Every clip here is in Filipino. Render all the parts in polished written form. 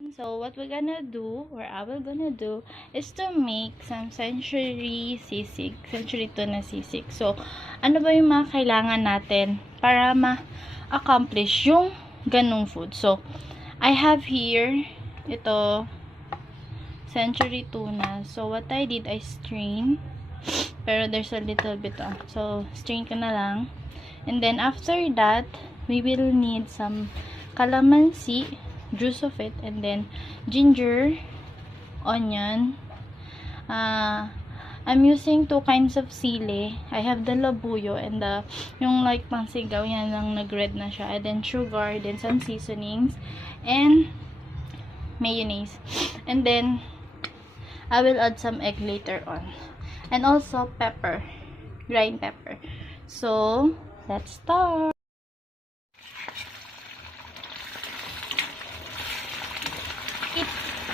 So what we're gonna do, or I will gonna do, is to make some century sisig, century tuna sisig. So, ano ba yung mga kailangan natin para ma-accomplish yung ganung food? So, I have here, ito, century tuna. So, what I did, I strain. Pero there's a little bit, so, strain ko na lang. And then, after that, we will need some calamansi, juice of it, and then ginger, onion. I'm using 2 kinds of sili. I have the labuyo and the yung like pangsigaw, yan lang nag-red na siya. And then sugar, then some seasonings, and mayonnaise. And then I will add some egg later on. And also pepper, grind pepper. So, let's start.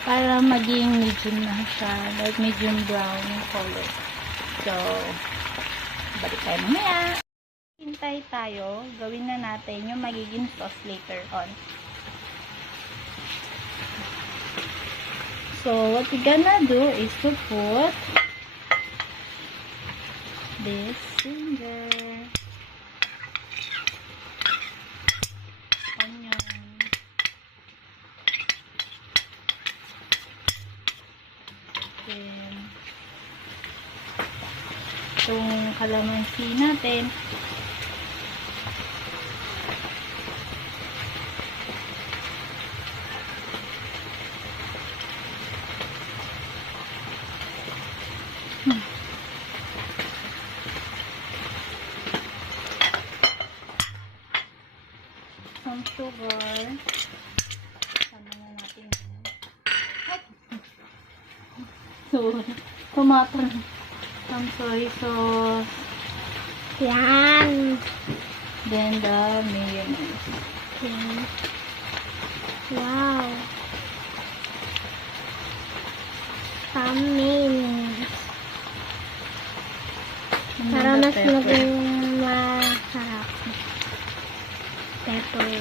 Para maging medium na siya, like medium brown yung color. So, balik tayo mamaya. Hintay tayo, gawin na natin yung magiging sauce later on. So, what we're gonna do is to put this ginger, onion, then itong kalamansi natin, some sugar, sama na natin so, tomato, some soy sauce, Yan. then the mayonnaise. Yan. Wow. Mayonnaise. And Para then the mas pepper. maging masarap. Pepper.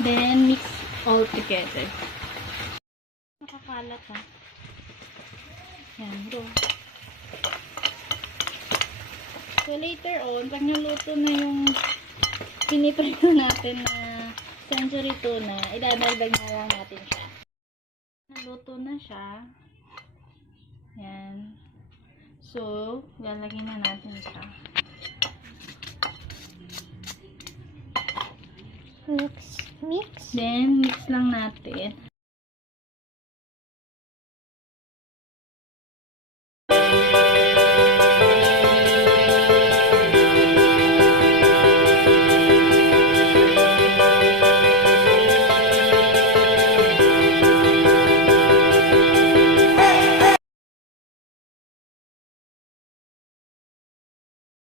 Then mix all together. Nakakalat ha. Yan, go. So later on, pag naluto na yung piniprito natin na century tuna, idadagdag na lang natin siya. Naluto na siya. Yan. So, lalagyan na natin siya. Mix. Then, mix lang natin.